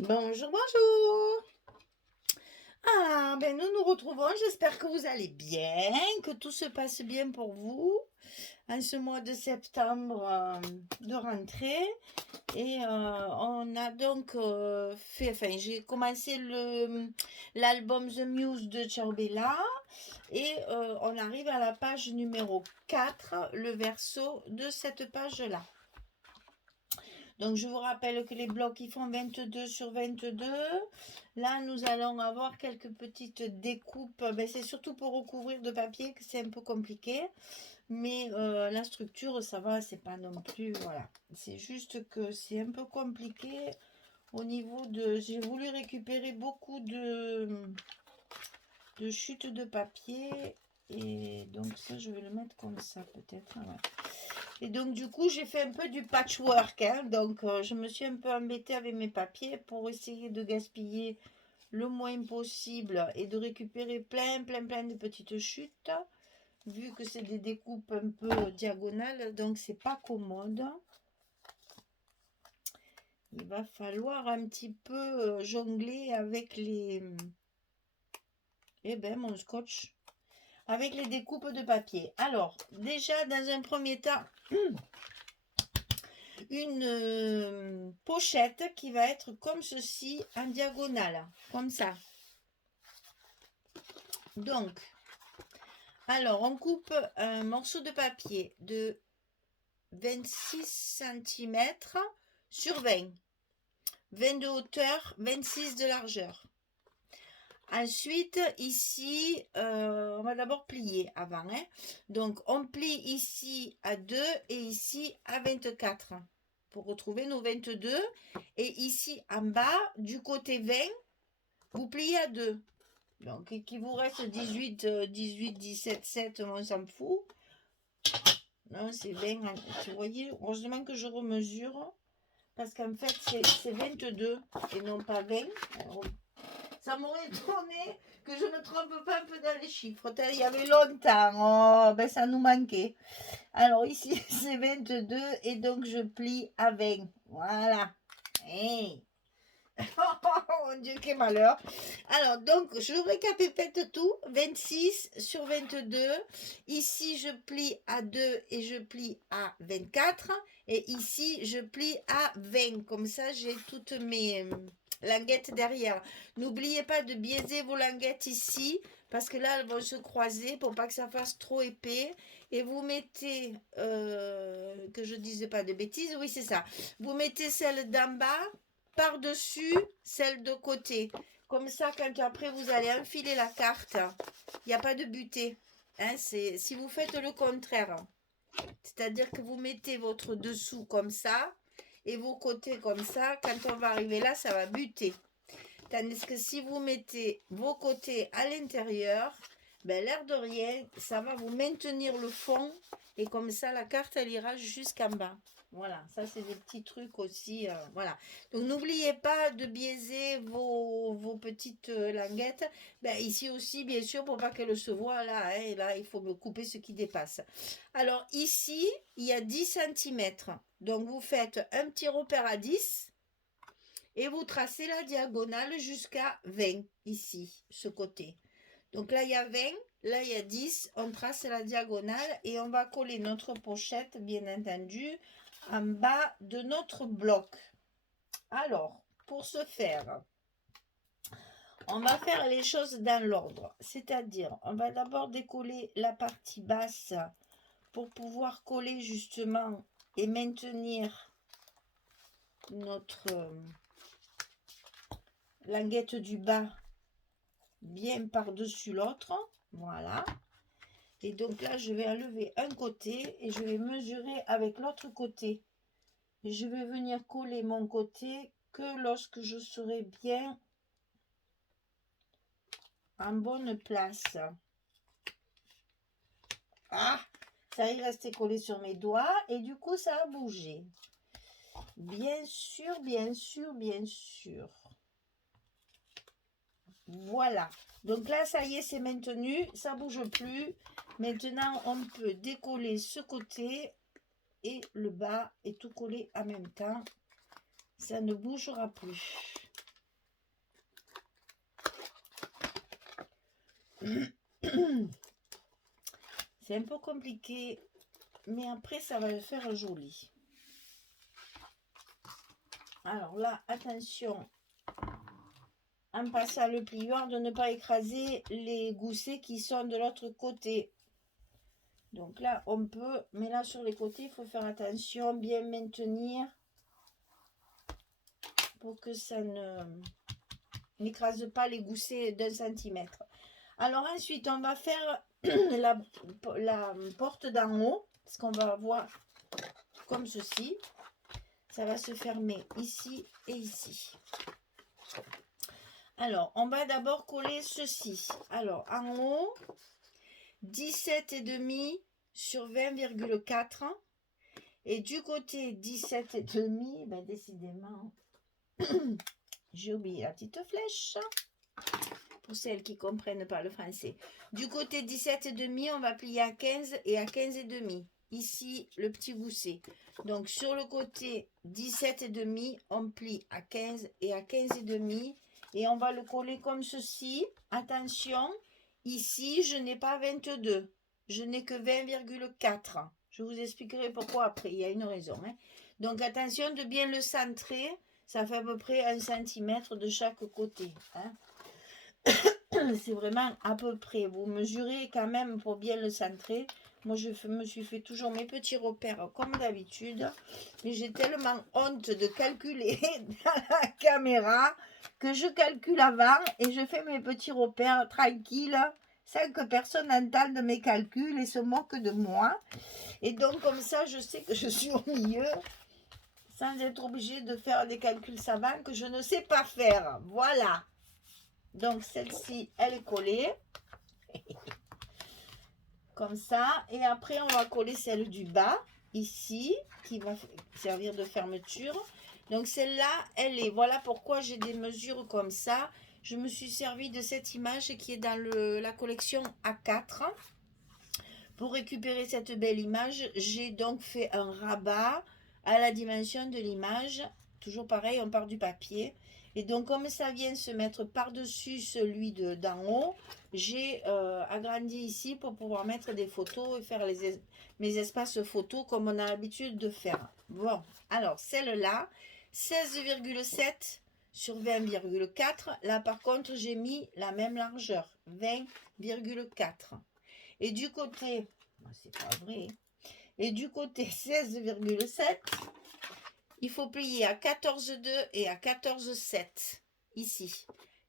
Bonjour, bonjour. Ah, ben nous nous retrouvons. J'espère que vous allez bien, que tout se passe bien pour vous en ce mois de septembre de rentrée. Et on a donc j'ai commencé l'album The Muse de Ciao Bella et on arrive à la page numéro 4, le verso de cette page-là. Donc, je vous rappelle que les blocs, ils font 22 sur 22. Là, nous allons avoir quelques petites découpes. Ben, c'est surtout pour recouvrir de papier que c'est un peu compliqué. Mais la structure, ça va, c'est pas non plus... Voilà. C'est juste que c'est un peu compliqué au niveau de... J'ai voulu récupérer beaucoup de chutes de papier. Et donc, ça, je vais le mettre comme ça, peut-être. Ouais. Et donc, du coup, j'ai fait un peu du patchwork. Hein. Donc, je me suis un peu embêtée avec mes papiers pour essayer de gaspiller le moins possible et de récupérer plein de petites chutes. Vu que c'est des découpes un peu diagonales, donc c'est pas commode. Il va falloir un petit peu jongler avec les... Eh ben, mon scotch. Avec les découpes de papier. Alors, déjà, dans un premier temps... une pochette qui va être comme ceci en diagonale, comme ça. Donc, alors on coupe un morceau de papier de 26 cm sur 20. 20 de hauteur, 26 de largeur. Ensuite, ici, on va d'abord plier avant. Hein. Donc, on plie ici à 2 et ici à 24 pour retrouver nos 22. Et ici, en bas, du côté 20, vous pliez à 2. Donc, il vous reste 18, 17, 7, on s'en fout. Non, c'est 20. Vous voyez, heureusement que je remesure. Parce qu'en fait, c'est 22 et non pas 20. Alors, ça m'aurait étonné que je ne trompe pas un peu dans les chiffres. Il y avait longtemps. Oh, ben ça nous manquait. Alors ici, c'est 22 et donc je plie à 20. Voilà. Hey. Oh mon Dieu, quel malheur. Alors, donc, je récapitule tout. 26 sur 22. Ici, je plie à 2 et je plie à 24. Et ici, je plie à 20. Comme ça, j'ai toutes mes languettes derrière. N'oubliez pas de biaiser vos languettes ici. Parce que là, elles vont se croiser pour pas que ça fasse trop épais. Et vous mettez, que je dise pas de bêtises, oui c'est ça. Vous mettez celle d'en bas par-dessus celle de côté. Comme ça, quand après vous allez enfiler la carte, il n'y a pas de butée. Hein, si vous faites le contraire, c'est-à-dire que vous mettez votre dessous comme ça et vos côtés comme ça, quand on va arriver là, ça va buter. Tandis que si vous mettez vos côtés à l'intérieur, ben, l'air de rien, ça va vous maintenir le fond et comme ça, la carte, elle ira jusqu'en bas. Voilà, ça c'est des petits trucs aussi. Voilà. Donc n'oubliez pas de biaiser vos petites languettes. Ben, ici aussi, bien sûr, pour pas qu'elles se voient là. Hein, et là, il faut me couper ce qui dépasse. Alors ici, il y a 10 cm. Donc vous faites un petit repère à 10 et vous tracez la diagonale jusqu'à 20 ici, ce côté. Donc là, il y a 20, là, il y a 10. On trace la diagonale et on va coller notre pochette, bien entendu, en bas de notre bloc. Alors, pour ce faire, on va faire les choses dans l'ordre. C'est-à-dire, on va d'abord décoller la partie basse pour pouvoir coller justement et maintenir notre languette du bas bien par-dessus l'autre. Voilà. Et donc là, je vais enlever un côté et je vais mesurer avec l'autre côté. Et je vais venir coller mon côté que lorsque je serai bien en bonne place. Ah, ça y est resté collé sur mes doigts et du coup, ça a bougé. Bien sûr, bien sûr, bien sûr. Voilà. Donc là, ça y est, c'est maintenu. Ça ne bouge plus. Maintenant, on peut décoller ce côté et le bas et tout coller en même temps. Ça ne bougera plus. C'est un peu compliqué, mais après ça va le faire joli. Alors là, attention, en passant le plieur, de ne pas écraser les goussets qui sont de l'autre côté. Donc là, on peut, mais là sur les côtés, il faut faire attention, bien maintenir pour que ça n'écrase pas les goussets d'1 cm. Alors ensuite, on va faire la porte d'en haut, parce qu'on va avoir comme ceci. Ça va se fermer ici et ici. Alors, on va d'abord coller ceci. Alors, en haut, 17,5 sur 20,4. Et du côté 17,5, ben décidément, j'ai oublié la petite flèche. Pour celles qui ne comprennent pas le français. Du côté 17,5, on va plier à 15 et à 15,5. Ici, le petit gousset. Donc, sur le côté 17,5, on plie à 15 et à 15,5. Et on va le coller comme ceci. Attention, ici, je n'ai pas 22. Je n'ai que 20,4. Je vous expliquerai pourquoi après. Il y a une raison. Hein. Donc, attention de bien le centrer. Ça fait à peu près 1 cm de chaque côté. Hein. C'est vraiment à peu près. Vous mesurez quand même pour bien le centrer. Moi, je me suis fait toujours mes petits repères comme d'habitude. Mais j'ai tellement honte de calculer dans la caméra que je calcule avant et je fais mes petits repères tranquilles sans que personne n'entende mes calculs et se moque de moi. Et donc, comme ça, je sais que je suis au milieu sans être obligée de faire des calculs savants que je ne sais pas faire. Voilà. Donc, celle-ci, elle est collée. Comme ça. Et après, on va coller celle du bas, ici, qui va servir de fermeture. Donc, celle-là, elle est. Voilà pourquoi j'ai des mesures comme ça. Je me suis servi de cette image qui est dans la collection A4. Pour récupérer cette belle image, j'ai donc fait un rabat à la dimension de l'image. Toujours pareil, on part du papier. Et donc, comme ça vient se mettre par-dessus celui d'en haut, j'ai agrandi ici pour pouvoir mettre des photos et faire mes espaces photos comme on a l'habitude de faire. Bon, alors celle-là, 16,7 sur 20,4. Là, par contre, j'ai mis la même largeur, 20,4. Et du côté, c'est pas vrai, et du côté 16,7, il faut plier à 14,2 et à 14,7. Ici,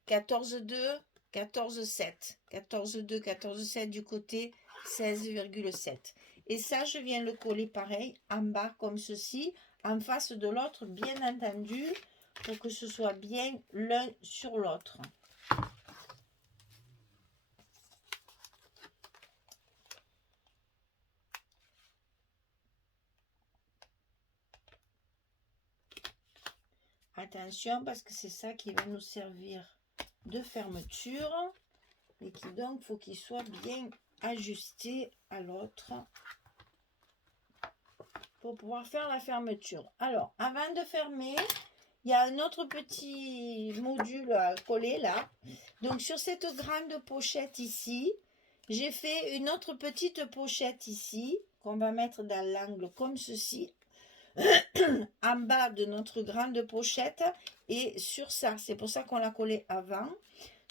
14,2, 14,7. 14,2, 14,7 du côté 16,7. Et ça, je viens le coller pareil, en bas comme ceci, en face de l'autre, bien entendu, pour que ce soit bien l'un sur l'autre. Attention, parce que c'est ça qui va nous servir de fermeture. Et qui donc, faut qu'il soit bien ajusté à l'autre pour pouvoir faire la fermeture. Alors, avant de fermer, il y a un autre petit module à coller là. Donc, sur cette grande pochette ici, j'ai fait une autre petite pochette ici qu'on va mettre dans l'angle comme ceci. En bas de notre grande pochette et sur ça, c'est pour ça qu'on l'a collé avant.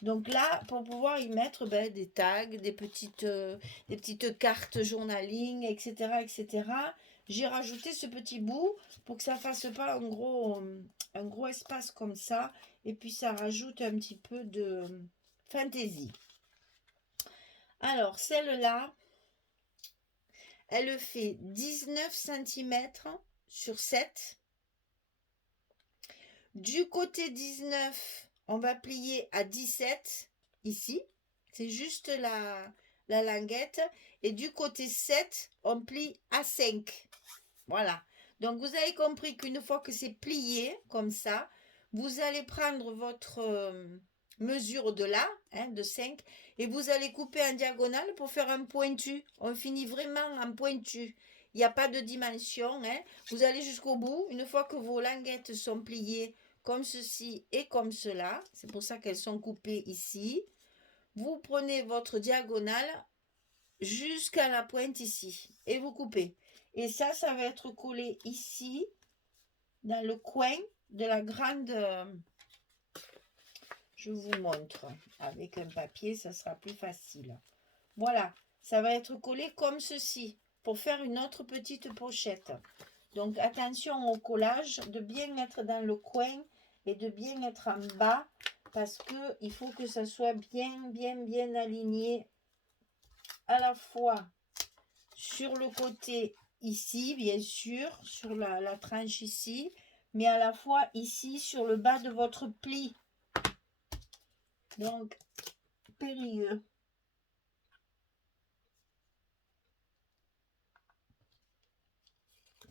Donc là, pour pouvoir y mettre des tags, des petites cartes journaling, etc., etc., j'ai rajouté ce petit bout pour que ça ne fasse pas un gros espace comme ça. Et puis, ça rajoute un petit peu de fantaisie. Alors, celle-là, elle fait 19 cm sur 7. Du côté 19, on va plier à 17 ici. C'est juste la languette. Et du côté 7, on plie à 5. Voilà. Donc, vous avez compris qu'une fois que c'est plié comme ça, vous allez prendre votre mesure de là, de 5, et vous allez couper en diagonale pour faire un pointu. On finit vraiment en pointu. Il n'y a pas de dimension. Vous allez jusqu'au bout. Une fois que vos languettes sont pliées comme ceci et comme cela, c'est pour ça qu'elles sont coupées ici. vous prenez votre diagonale jusqu'à la pointe ici et vous coupez. Et ça va être collé ici, dans le coin de la grande... je vous montre. Avec un papier, ça sera plus facile. Voilà, ça va être collé comme ceci pour faire une autre petite pochette. Donc attention au collage, de bien être dans le coin et de bien être en bas parce que il faut que ça soit bien aligné à la fois sur le côté ici, bien sûr, sur la tranche ici, mais à la fois ici sur le bas de votre pli. Donc, périlleux.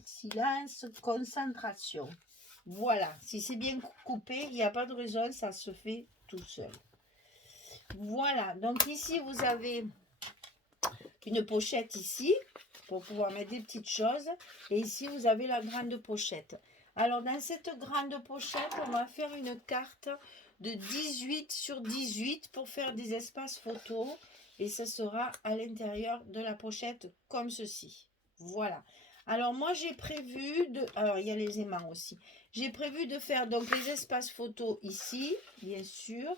Silence, concentration. Voilà, si c'est bien coupé, il n'y a pas de raison, ça se fait tout seul. Voilà, donc ici vous avez une pochette ici pour pouvoir mettre des petites choses. Et ici vous avez la grande pochette. Alors dans cette grande pochette, on va faire une carte de 18 sur 18 pour faire des espaces photos. Et ce sera à l'intérieur de la pochette comme ceci. Voilà. Alors moi j'ai prévu de... Alors il y a les aimants aussi. J'ai prévu de faire donc les espaces photos ici, bien sûr.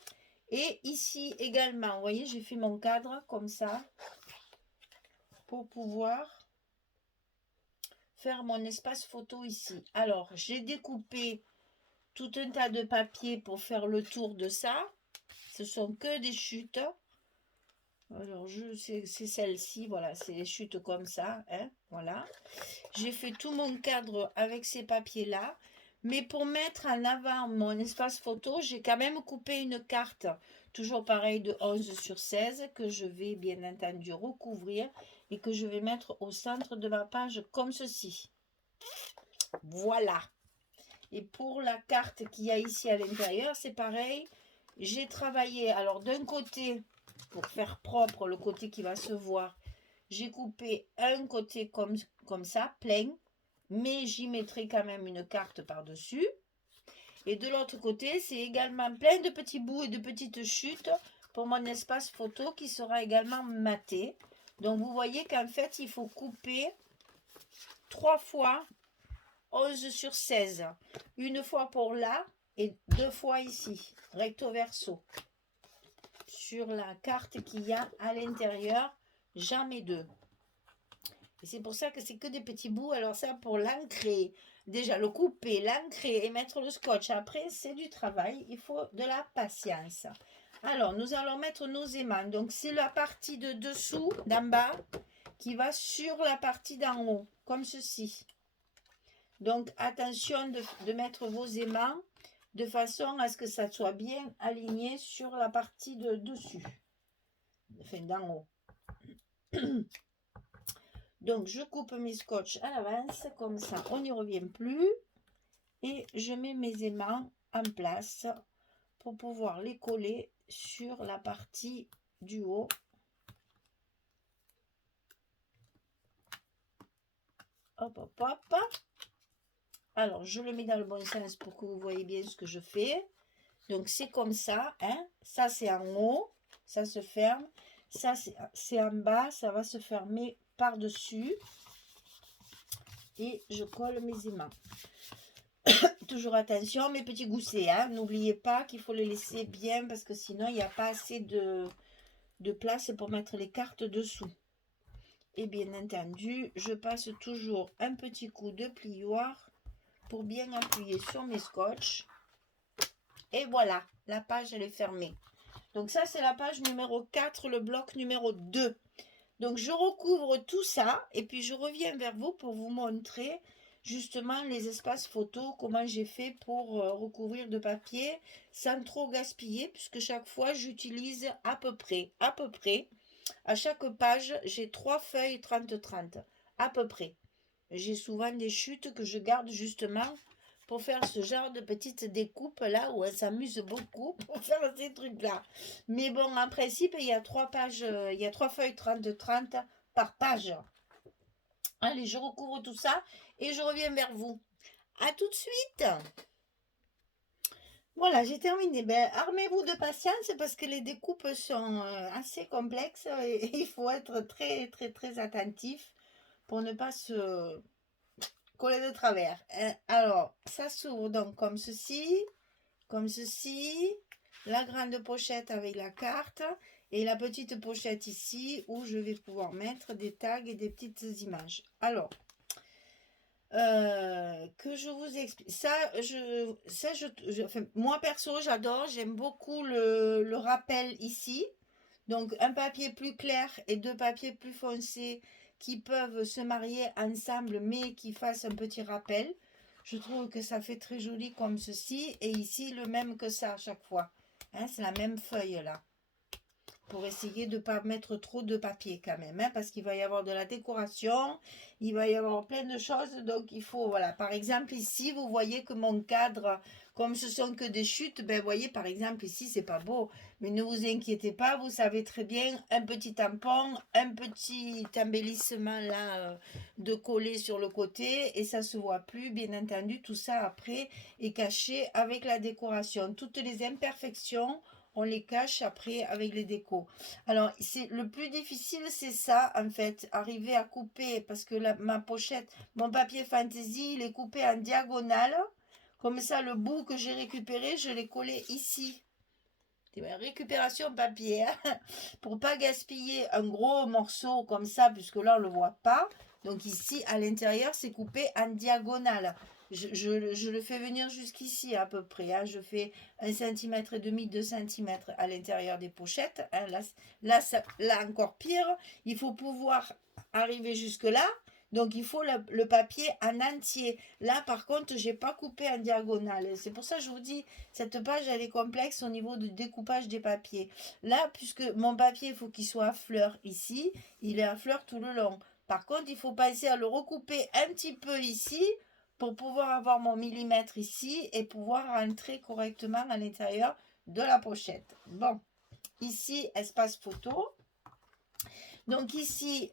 Et ici également, vous voyez, j'ai fait mon cadre comme ça. Pour pouvoir faire mon espace photo ici. Alors j'ai découpé tout un tas de papier pour faire le tour de ça. Ce sont que des chutes. Alors c'est celle-ci, voilà, c'est les chutes comme ça, hein, voilà. J'ai fait tout mon cadre avec ces papiers là, mais pour mettre en avant mon espace photo, j'ai quand même coupé une carte, toujours pareil de 11 sur 16, que je vais bien entendu recouvrir et que je vais mettre au centre de ma page comme ceci. Voilà. Et pour la carte qu'il y a ici à l'intérieur, c'est pareil. J'ai travaillé, alors d'un côté, pour faire propre le côté qui va se voir, j'ai coupé un côté comme ça, plein, mais j'y mettrai quand même une carte par-dessus. Et de l'autre côté, c'est également plein de petits bouts et de petites chutes pour mon espace photo qui sera également maté. Donc vous voyez qu'en fait, il faut couper 3 fois 11 sur 16. Une fois pour là et 2 fois ici, recto verso. Sur la carte qu'il y a à l'intérieur, jamais 2. Et c'est pour ça que c'est que des petits bouts. Alors ça, pour l'ancrer, déjà le couper, l'ancrer et mettre le scotch. Après, c'est du travail. Il faut de la patience. Alors, nous allons mettre nos aimants. Donc, c'est la partie de dessous, d'en bas, qui va sur la partie d'en haut, comme ceci. Donc, attention de mettre vos aimants de façon à ce que ça soit bien aligné sur la partie de dessus. Enfin, d'en haut. Donc, je coupe mes scotch à l'avance, comme ça, on n'y revient plus. Et je mets mes aimants en place pour pouvoir les coller sur la partie du haut. Hop, hop, hop. Alors, je le mets dans le bon sens pour que vous voyez bien ce que je fais. Donc, c'est comme ça, hein. Ça, c'est en haut. Ça se ferme. Ça, c'est en bas. Ça va se fermer par-dessus. Et je colle mes aimants. Toujours attention, mes petits goussets, hein. N'oubliez pas qu'il faut les laisser bien parce que sinon, il n'y a pas assez de place pour mettre les cartes dessous. Et bien entendu, je passe toujours un petit coup de plioir pour bien appuyer sur mes scotch. Et voilà, la page elle est fermée. Donc ça c'est la page numéro 4, le bloc numéro 2. Donc je recouvre tout ça et puis je reviens vers vous pour vous montrer justement les espaces photos, comment j'ai fait pour recouvrir de papier sans trop gaspiller puisque chaque fois j'utilise à peu près. À chaque page, j'ai 3 feuilles 30-30, à peu près. J'ai souvent des chutes que je garde justement pour faire ce genre de petites découpes là où elle s'amuse beaucoup pour faire ces trucs là. Mais bon, en principe, il y a 3 pages, il y a 3 feuilles 30-30 par page. Allez, je recouvre tout ça et je reviens vers vous. À tout de suite. Voilà, j'ai terminé. Ben, armez-vous de patience parce que les découpes sont assez complexes et il faut être très, très, très attentif pour ne pas se coller de travers. Alors, ça s'ouvre donc comme ceci, la grande pochette avec la carte et la petite pochette ici où je vais pouvoir mettre des tags et des petites images. Alors, que je vous explique. Enfin, moi perso, j'adore, j'aime beaucoup le rappel ici. Donc, un papier plus clair et deux papiers plus foncés qui peuvent se marier ensemble, mais qui fassent un petit rappel. Je trouve que ça fait très joli comme ceci. Et ici, le même que ça à chaque fois. Hein, c'est la même feuille là pour essayer de ne pas mettre trop de papier quand même, hein, parce qu'il va y avoir de la décoration, il va y avoir plein de choses, donc il faut, voilà, par exemple ici, vous voyez que mon cadre, comme ce sont que des chutes, ben vous voyez, par exemple ici, c'est pas beau, mais ne vous inquiétez pas, vous savez très bien, un petit tampon, un petit embellissement là, de coller sur le côté, et ça se voit plus, bien entendu, tout ça après est caché avec la décoration, toutes les imperfections, on les cache après avec les décos. Alors, c'est le plus difficile, c'est ça, en fait, arriver à couper, parce que ma pochette, mon papier fantaisie, il est coupé en diagonale. Comme ça, le bout que j'ai récupéré, je l'ai collé ici. C'est une récupération papier, hein, pour pas gaspiller un gros morceau comme ça, puisque là, on le voit pas. Donc ici, à l'intérieur, c'est coupé en diagonale. Je le fais venir jusqu'ici à peu près, hein. Je fais 1,5 cm, 2 cm à l'intérieur des pochettes, hein. Là, encore pire, il faut pouvoir arriver jusque là. Donc il faut le papier en entier. Là, par contre, j'ai pas coupé en diagonale. C'est pour ça que je vous dis, cette page, elle est complexe au niveau du découpage des papiers. Là, puisque mon papier, il faut qu'il soit à fleur ici, il est à fleur tout le long. Par contre, il faut passer à le recouper un petit peu ici pour pouvoir avoir mon millimètre ici et pouvoir rentrer correctement à l'intérieur de la pochette. Bon, ici, espace photo. Donc ici,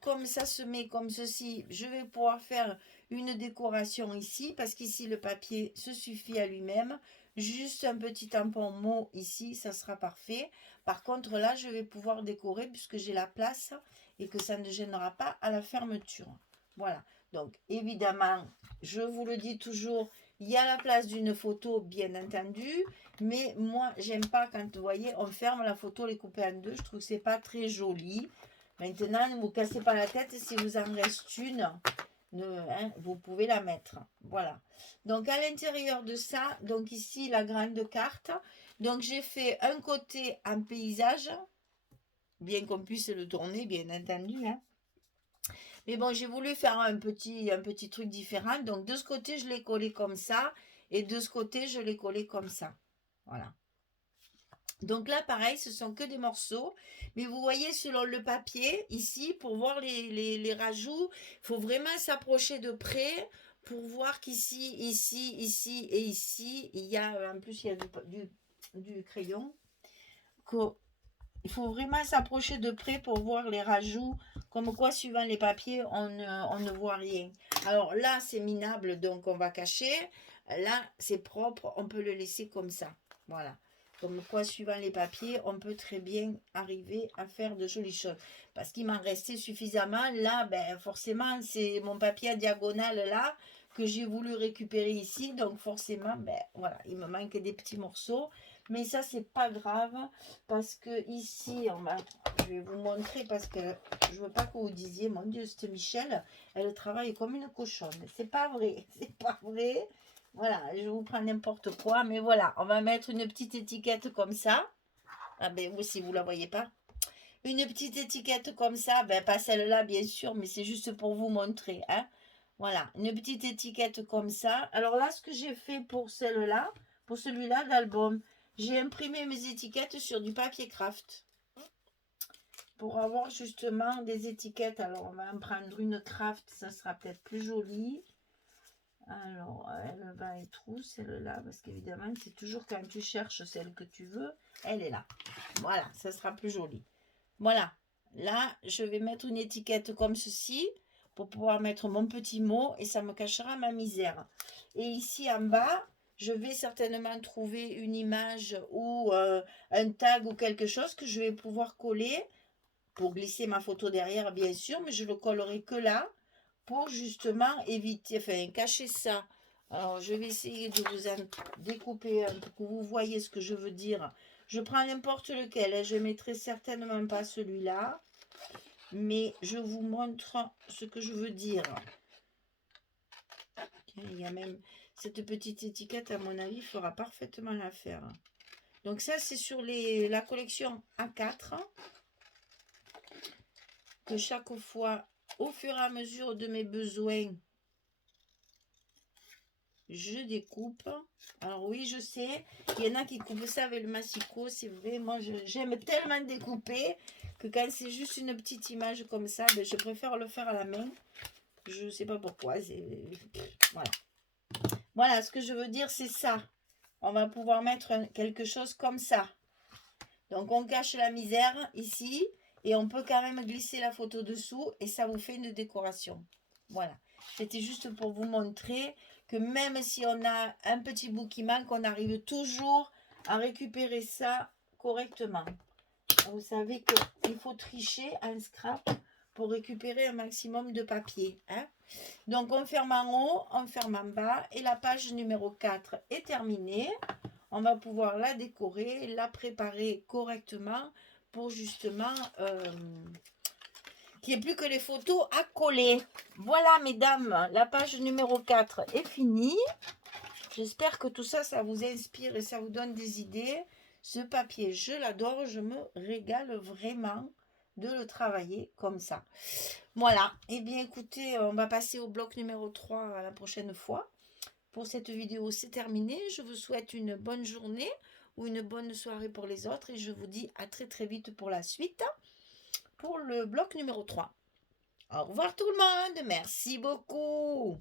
comme ça se met comme ceci, je vais pouvoir faire une décoration ici, parce qu'ici le papier se suffit à lui-même. Juste un petit tampon mot ici, ça sera parfait. Par contre là, je vais pouvoir décorer puisque j'ai la place et que ça ne gênera pas à la fermeture. Voilà. Donc évidemment, je vous le dis toujours, il y a la place d'une photo, bien entendu. Mais moi, j'aime pas quand, vous voyez, on ferme la photo, les couper en deux. Je trouve que c'est pas très joli. Maintenant, ne vous cassez pas la tête. Si vous en reste une, vous pouvez la mettre. Voilà. Donc, à l'intérieur de ça, donc ici, la grande carte. Donc, j'ai fait un côté en paysage, bien qu'on puisse le tourner, bien entendu, hein. Mais bon, j'ai voulu faire un petit truc différent. Donc, de ce côté, je l'ai collé comme ça. Et de ce côté, je l'ai collé comme ça. Voilà. Donc là, pareil, ce sont que des morceaux. Mais vous voyez, selon le papier, ici, pour voir les rajouts, il faut vraiment s'approcher de près pour voir qu'ici, ici, ici et ici, il y a, en plus, il y a du crayon. Il faut vraiment s'approcher de près pour voir les rajouts. Comme quoi, suivant les papiers, on ne voit rien. Alors là, c'est minable, donc on va cacher. Là, c'est propre, on peut le laisser comme ça. Voilà. Comme quoi, suivant les papiers, on peut très bien arriver à faire de jolies choses. Parce qu'il m'en restait suffisamment. Là, ben, forcément, c'est mon papier à diagonale là que j'ai voulu récupérer ici. Donc forcément, ben, voilà, il me manque des petits morceaux. Mais ça, c'est pas grave. Parce que ici, je vais vous montrer parce que je veux pas que vous disiez, mon Dieu, cette Michel, elle travaille comme une cochonne. C'est pas vrai, c'est pas vrai. Voilà, je vous prends n'importe quoi, mais voilà, on va mettre une petite étiquette comme ça. Ah ben vous, si vous la voyez pas. Une petite étiquette comme ça, ben pas celle-là bien sûr, mais c'est juste pour vous montrer, hein. Voilà, une petite étiquette comme ça. Alors là, ce que j'ai fait pour celle-là, pour celui-là d'album, j'ai imprimé mes étiquettes sur du papier craft pour avoir justement des étiquettes. Alors on va en prendre une craft, ça sera peut-être plus joli. Alors elle va être où celle-là, parce qu'évidemment c'est toujours quand tu cherches celle que tu veux, elle est là. Voilà, ça sera plus joli. Voilà, là je vais mettre une étiquette comme ceci pour pouvoir mettre mon petit mot et ça me cachera ma misère. Et ici en bas, je vais certainement trouver une image ou un tag ou quelque chose que je vais pouvoir coller pour glisser ma photo derrière, bien sûr, mais je le collerai que là pour justement éviter, enfin, cacher ça. Alors, je vais essayer de vous en découper un pour que vous voyez ce que je veux dire. Je prends n'importe lequel, hein, je ne mettrai certainement pas celui-là, mais je vous montre ce que je veux dire. Il y a même cette petite étiquette, à mon avis, fera parfaitement l'affaire. Donc ça, c'est sur la collection A4, que chaque fois, au fur et à mesure de mes besoins, je découpe. Alors oui, je sais, il y en a qui coupent ça avec le massicot, c'est vrai. Moi, j'aime tellement découper que quand c'est juste une petite image comme ça, ben, je préfère le faire à la main. Je ne sais pas pourquoi. Voilà. Voilà, ce que je veux dire, c'est ça. On va pouvoir mettre quelque chose comme ça. Donc, on cache la misère ici et on peut quand même glisser la photo dessous et ça vous fait une décoration. Voilà. C'était juste pour vous montrer que même si on a un petit bout qui manque, on arrive toujours à récupérer ça correctement. Vous savez qu'il faut tricher un scrap pour récupérer un maximum de papier. Hein? Donc, on ferme en haut, on ferme en bas et la page numéro 4 est terminée. On va pouvoir la décorer, la préparer correctement pour justement qu'il n'y ait plus que les photos à coller. Voilà, mesdames, la page numéro 4 est finie. J'espère que tout ça, ça vous inspire et ça vous donne des idées. Ce papier, je l'adore, je me régale vraiment de le travailler comme ça. Voilà, et bien écoutez, on va passer au bloc numéro 3 à la prochaine fois. Pour cette vidéo, c'est terminé. Je vous souhaite une bonne journée ou une bonne soirée pour les autres et je vous dis à très très vite pour la suite, pour le bloc numéro 3. Au revoir tout le monde, merci beaucoup.